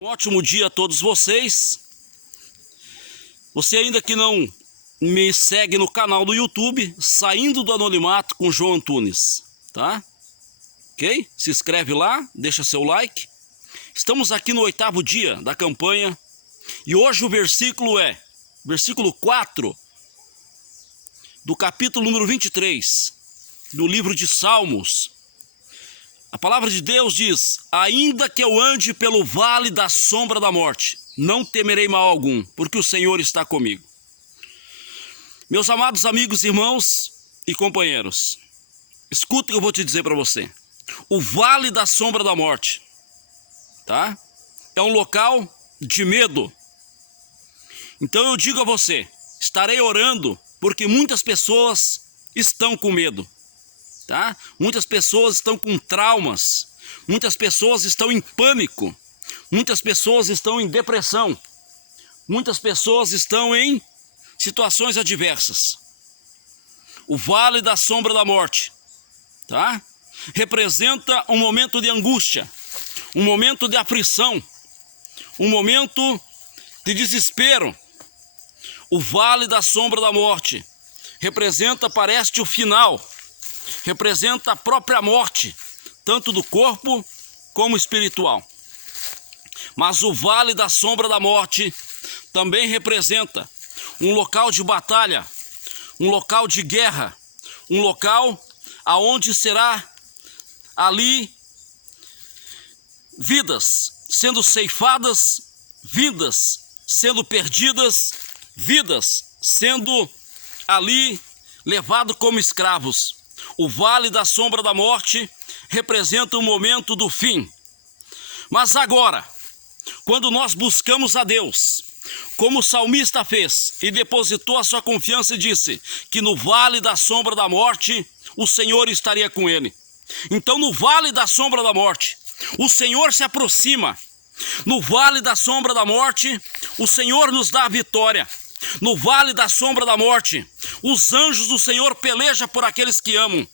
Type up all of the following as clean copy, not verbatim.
Um ótimo dia a todos vocês. Você ainda que não me segue no canal do YouTube, Saindo do Anonimato com João Antunes, tá? Ok? Se inscreve lá, deixa seu like. Estamos aqui no 8º dia da campanha e hoje o versículo é versículo 4 do capítulo número 23 do livro de Salmos. A palavra de Deus diz: ainda que eu ande pelo vale da sombra da morte, não temerei mal algum, porque o Senhor está comigo. Meus amados amigos, irmãos e companheiros, escuta o que eu vou te dizer para você. O vale da sombra da morte, tá? É um local de medo. Então eu digo a você, estarei orando porque muitas pessoas estão com medo. Tá? Muitas pessoas estão com traumas, muitas pessoas estão em pânico, muitas pessoas estão em depressão, muitas pessoas estão em situações adversas. O vale da sombra da morte, tá? Representa um momento de angústia, um momento de aflição, um momento de desespero. O vale da sombra da morte representa, parece, o final. Representa a própria morte, tanto do corpo como espiritual. Mas o vale da sombra da morte também representa um local de batalha, um local de guerra, um local aonde será ali vidas sendo ceifadas, vidas sendo perdidas, vidas sendo ali levadas como escravos. O vale da sombra da morte representa o momento do fim. Mas agora, quando nós buscamos a Deus, como o salmista fez e depositou a sua confiança e disse que no vale da sombra da morte, o Senhor estaria com ele. Então no vale da sombra da morte, o Senhor se aproxima. No vale da sombra da morte, o Senhor nos dá a vitória. No vale da sombra da morte, os anjos do Senhor pelejam por aqueles que amam.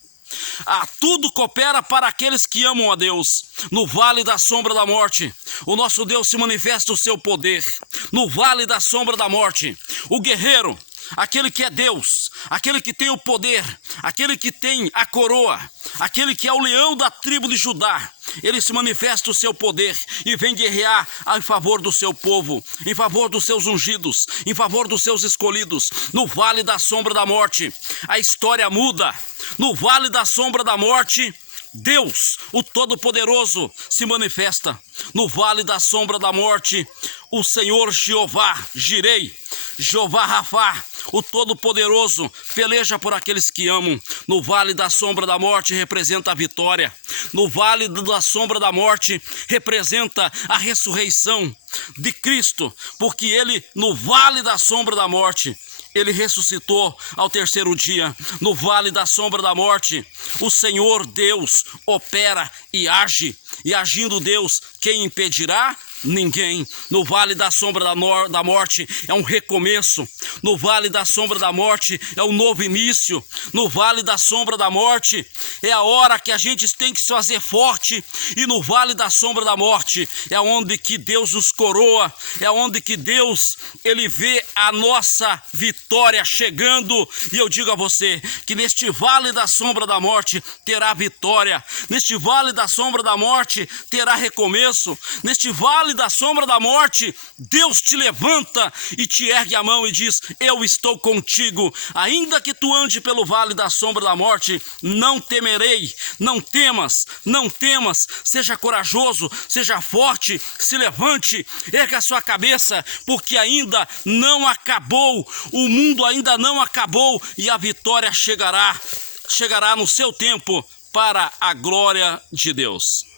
Tudo coopera para aqueles que amam a Deus. No vale da sombra da morte, o nosso Deus se manifesta o seu poder. No vale da sombra da morte, o guerreiro, aquele que é Deus, aquele que tem o poder, aquele que tem a coroa, aquele que é o leão da tribo de Judá, ele se manifesta o seu poder e vem guerrear em favor do seu povo, em favor dos seus ungidos, em favor dos seus escolhidos. No vale da sombra da morte, a história muda. No vale da sombra da morte, Deus, o Todo-Poderoso, se manifesta. No vale da sombra da morte, o Senhor Jeová Jirei, Jeová Rafá, o Todo-Poderoso, peleja por aqueles que amam. No vale da sombra da morte representa a vitória. No vale da sombra da morte representa a ressurreição de Cristo, porque ele, no vale da sombra da morte, ele ressuscitou ao 3º dia. No vale da sombra da morte, o Senhor Deus opera e age. E agindo Deus, quem impedirá? Ninguém. No vale da sombra da morte é um recomeço. No vale da sombra da morte é um novo início. No vale da sombra da morte é a hora que a gente tem que se fazer forte. E no vale da sombra da morte é onde que Deus nos coroa, é onde que Deus, ele vê a nossa vitória chegando. E eu digo a você que neste vale da sombra da morte terá vitória. Neste vale da sombra da morte terá recomeço. Neste vale da sombra da morte, Deus te levanta e te ergue a mão e diz: eu estou contigo. Ainda que tu ande pelo vale da sombra da morte, não temerei. Não temas, não temas. Seja corajoso, seja forte, se levante, erga a sua cabeça, porque ainda não acabou. O mundo ainda não acabou e a vitória chegará no seu tempo para a glória de Deus.